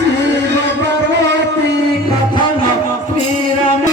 शिव पार्वती कथन श्रीराम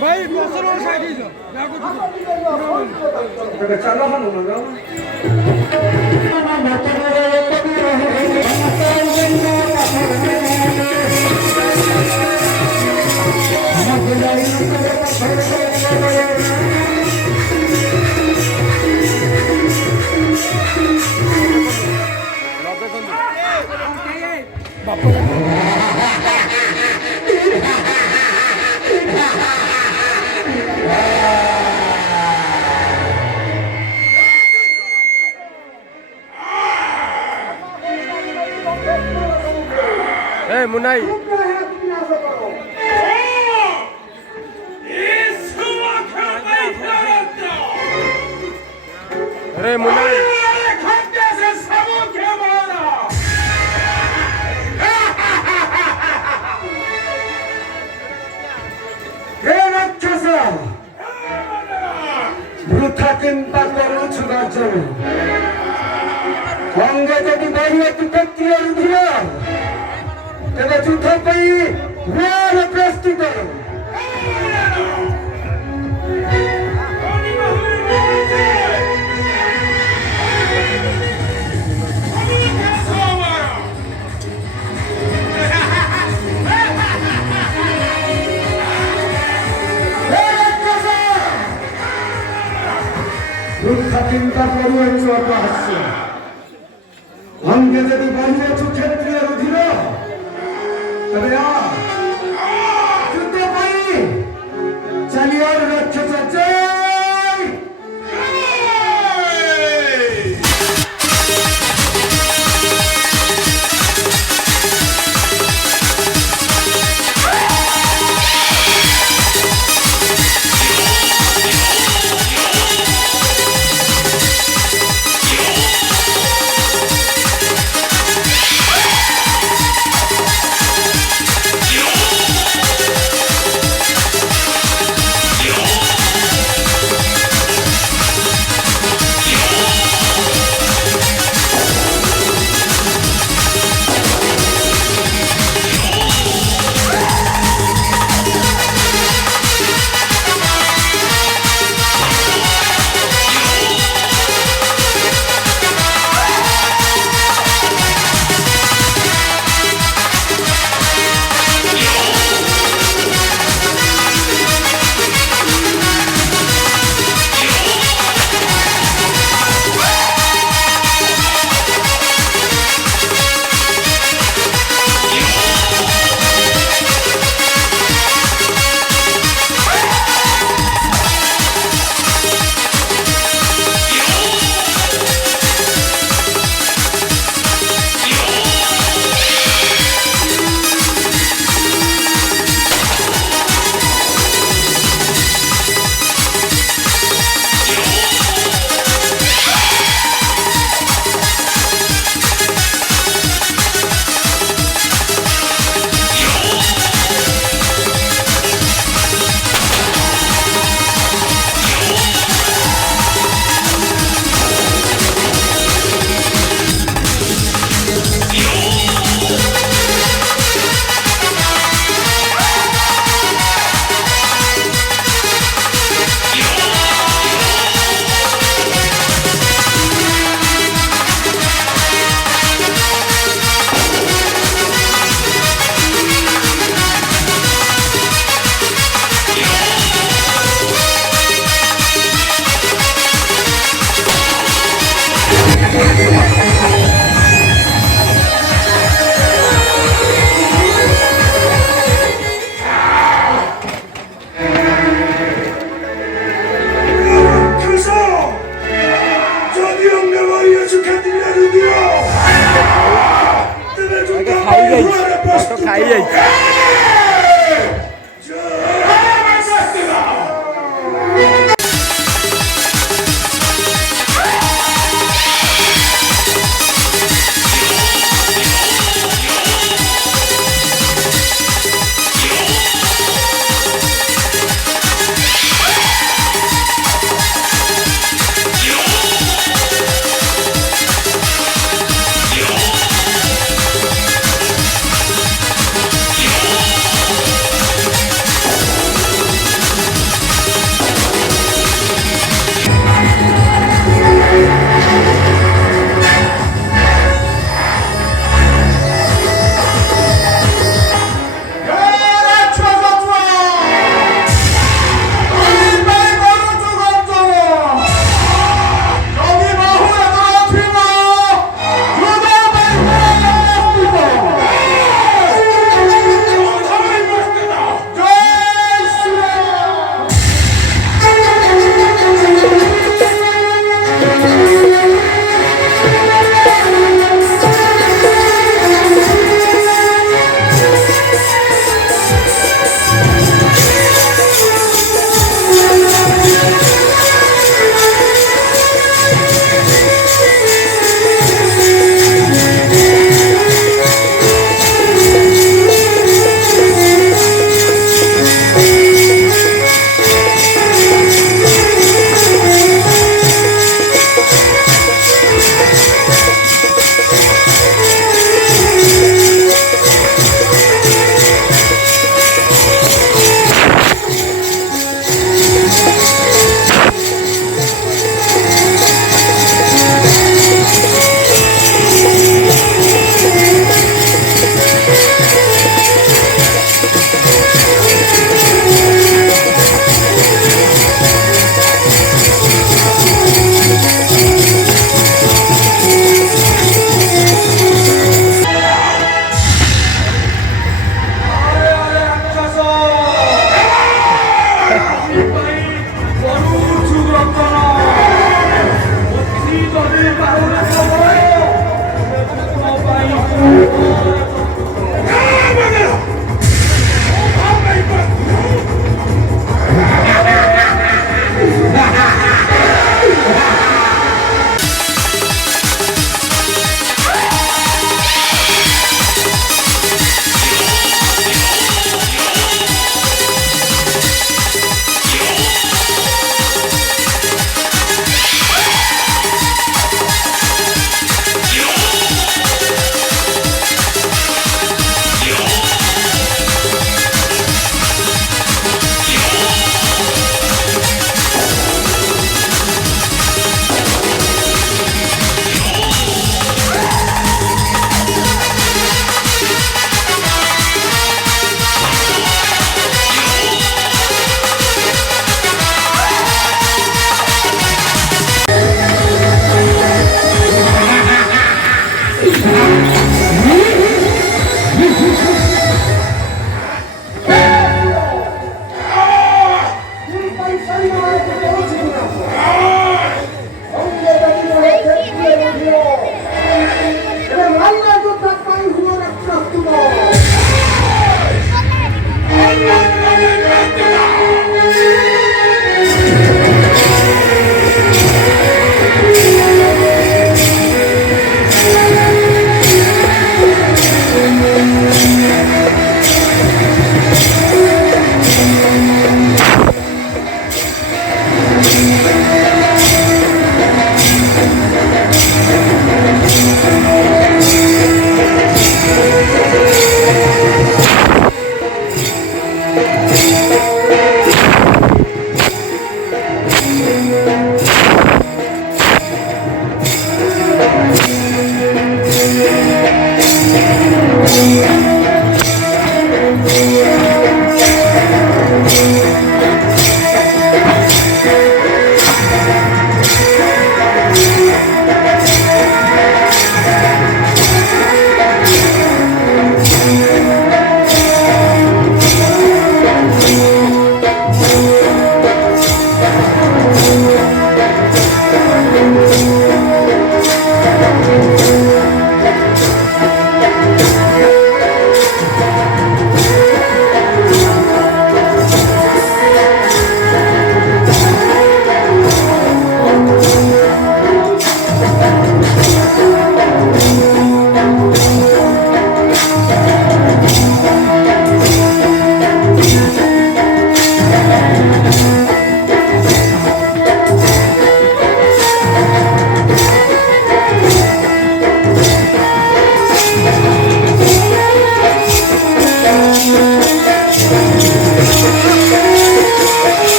भाई बसरो साइड चलो हम मुनाई अरे मुनाई वृथा चिंता करुछु राजन अंगे जदि बढ़िया तु व्यक्ति रुधिर तेरे युद्ध पई वेल प्रस्तुत वृथा चिंता करुछु अपहास्य अंगे जदि बढ़िया तु क्षत्रिय रुधिर तबे युद्ध पई चलिए रक्षस जय You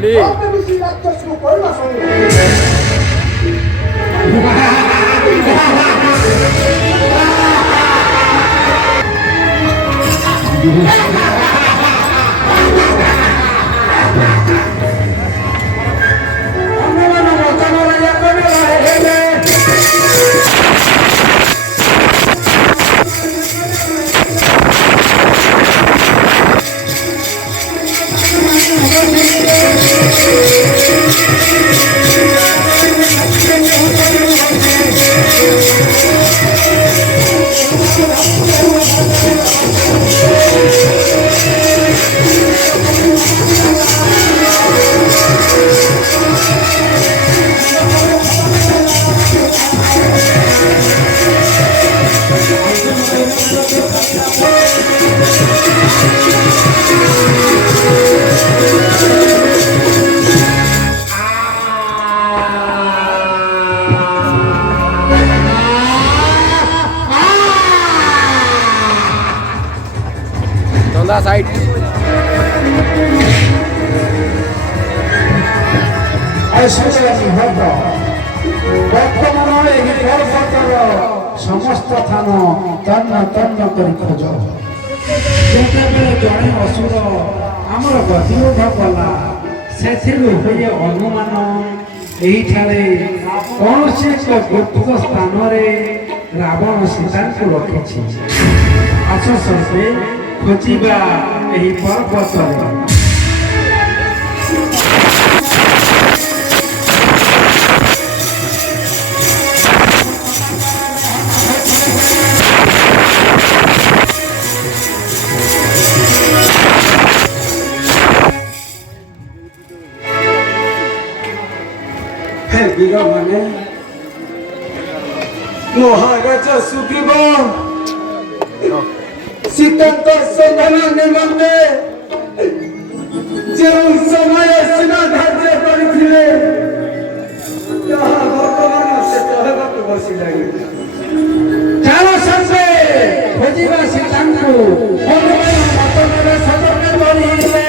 멀리. 어떤 낙저수고 골라서 전다 사이드. ଆଇସୋଲେସନ ହେବ ବର୍ତ୍ତମାନ ଏହି ପର୍ବତର ସମସ୍ତ ସ୍ଥାନ ତନ୍ନ ତନ୍ନ କରି ଖୋଜ ଯେତେବେଳେ ଜଣେ ଅସୁର ଆମର ପ୍ରତିରୋଧ କଲା ସେଥିରୁ ହୁଏ ଅନୁମାନ ଏହିଠାରେ କୌଣସି ଏକ ଗୁପ୍ତ ସ୍ଥାନରେ ରାବଣ ସୀତାଙ୍କୁ ରଖିଛି ଆସ ସର୍ବେ ଖୋଜିବା ଏହି ପର୍ବତରେ ମାନେ ମହାରାଜ ସୁଗ୍ରୀବ ସୀତାଙ୍କ ସନ୍ଧାନ ନିମନ୍ତେ ଯେଉଁ ସମୟ ସୀମା ଧାର୍ଯ୍ୟ କରିଥିଲେ ତାହା ବର୍ତ୍ତମାନ ଶେଷ ହେବାକୁ ବସିଲାଣି ଚାଲ ସର୍ବେ ଖୋଜିବା ସୀତାଙ୍କୁ ହନୁମାନ ମତନରେ ସତର୍କ କରିଲେ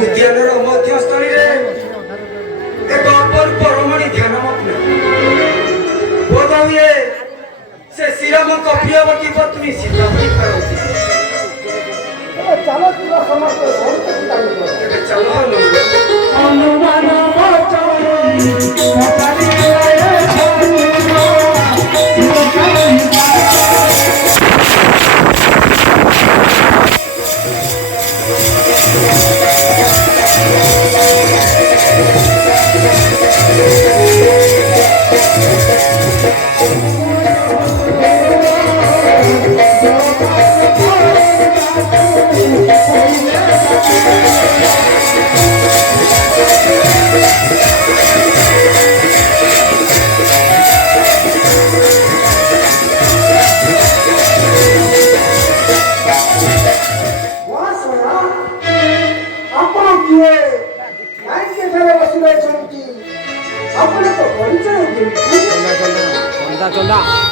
ଉଦ୍ୟାନର ମଧ୍ୟସ୍ଥଳୀରେ ଏକ ଅପୂର୍ବ ରମଣୀ ଧ୍ୟାନ ମଗ୍ନ ବୋଧ ହୁଏ ସେ ଶ୍ରୀରାମଙ୍କ ପ୍ରିୟବତୀ ପତ୍ନୀ ସୀତା ହୋଇପାରନ୍ତି 전다.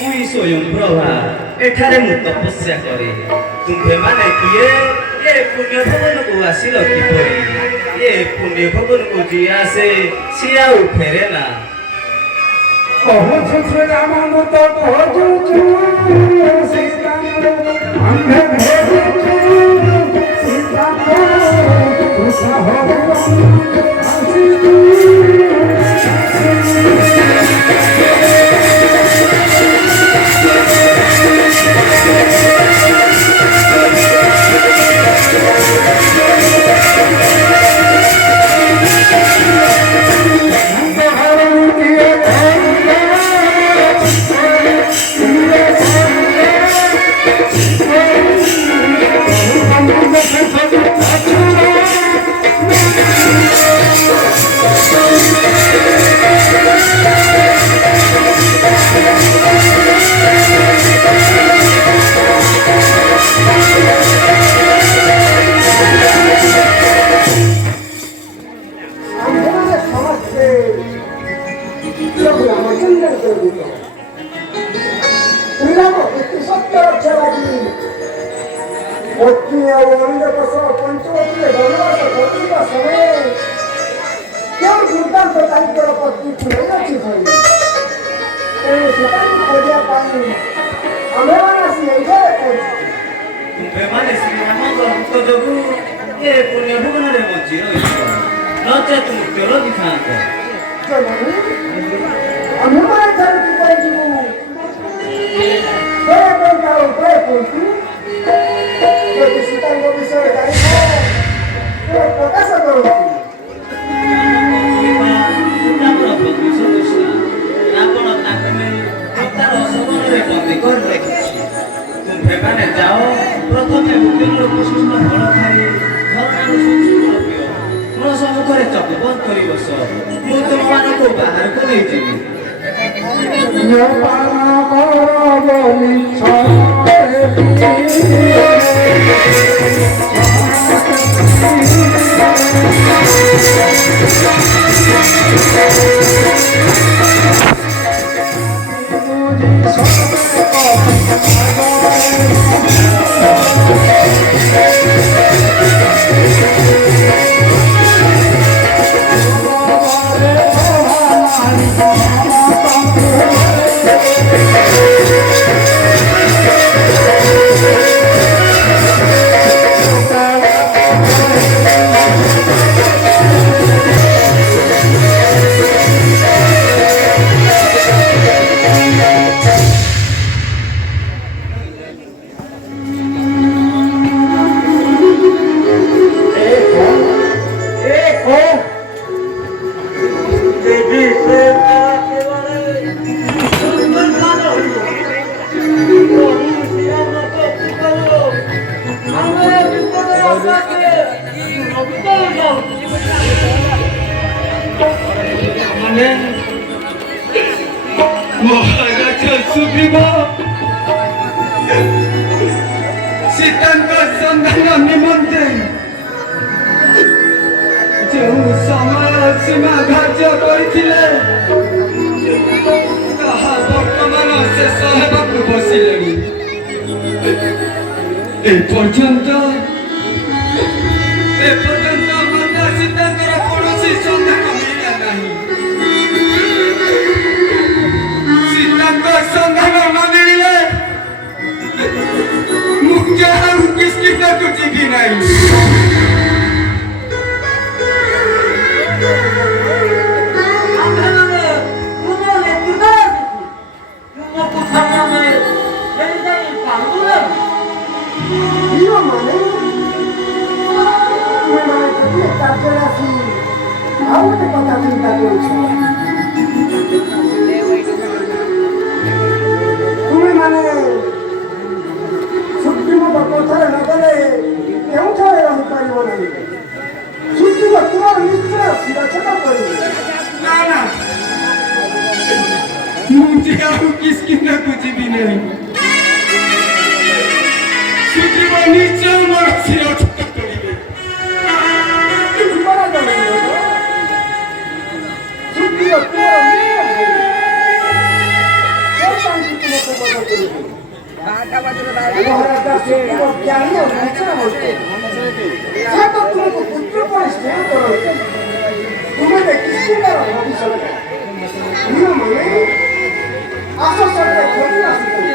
Muy soy un proba. ଏଠାରେ ମୁଁ ତପସ୍ୟା କରେ। ତୁମ୍ଭେମାନେ କିଏ? ଏ ପୁଣ୍ୟ ଭବନକୁ ଆସିଲ କିପରି? ଏ ପୁଣ୍ୟ ଭବନକୁ ଯିଏ ଆସେ ସିଏ ଆଉ ଫେରେ ନା। କହୁଛୁ ଶ୍ରୀରାମନୁ ତ ଖୋଜୁଛୁ ସୀତାଙ୍କୁ ଆମ୍ଭେ ଭେଜୁଛୁ ସୀତାଙ୍କୁ ଆସିଛୁ। ତୁମ୍ଭେମାନେ ଶ୍ରୀରାମଙ୍କ ଦୂତ ଯୋଗୁଁ ଏ ପୁଣ୍ୟ ଭବନରେ ବଞ୍ଚି ରହିଛ, ନଚେତ୍ ମୃତ୍ୟୁର ଦିଥାନ୍ତ। ତୁମ୍ଭେମାନେ ଯାଅ, ପ୍ରଥମେ ଉଦ୍ୟାନର ପ୍ରଶସ୍ତ ଫଳ ଖାଇ ଝରଣାରୁ ସୂର୍ଯ୍ୟ ପିଅ। ମୋ ସମ୍ମୁଖରେ ଚକ ବନ୍ଦ କରି ବସ, ମୁଁ ତୁମମାନଙ୍କୁ ବାହାରକୁ ନେଇଯିବି। ସୀତାଙ୍କ ସନ୍ଧାନ ନିମନ୍ତେ ଯେଉଁ ସମୟ ସୀମା ଧାର୍ଯ୍ୟ କରିଥିଲେ ତାହା ବର୍ତ୍ତମାନ ଶେଷ ହେବାକୁ ବସିଲେଣି। ଏପର୍ଯ୍ୟନ୍ତ ମାତା ସୀତାଙ୍କର କୌଣସି ସନ୍ଧାନ ମିଳିଲା ନାହିଁ। ସୀତାଙ୍କ ସନ୍ଧାନ ନ ମିଳିଲେ ମୁଁ କେଉଁ କିସ୍କିତାକୁ ଯିବି ନାହିଁ। ଆଉ ଗୋଟେ କଥା ଚିନ୍ତା କରୁଛ, ତୁମେ ମାନେ ସୁପ୍ରିମଙ୍କ କଥାରେ ନଗଲେ କେଉଁଠାରେ ରହିପାରିବ ନାହିଁ। ସୁପ୍ରିମ ତୁମର ନିଶ୍ଚୟ ଶିରଚ୍ଛେଦ କରିବେ। ନା ନା, ମୁଁ ଆଉ କିସ୍କିତାକୁ ଯିବି ନାହିଁ। ସୁପ୍ରିମ ନିଶ୍ଚୟ ମୋର ଶିରଚ୍ଛେଦ କରିବେ। Bata ଜାଣିବ ବିଚାର ହଉଛି ଏହା ତ ତୁମକୁ ପୁତ୍ର ପରେ ସ୍ନେହ କରନ୍ତି ତୁମେ ଦେଖିବାର ଭବିଷ୍ୟତ ପ୍ରିୟମାନେ ଆସ ସତରେ ଖୋଜି ଆସୁଛନ୍ତି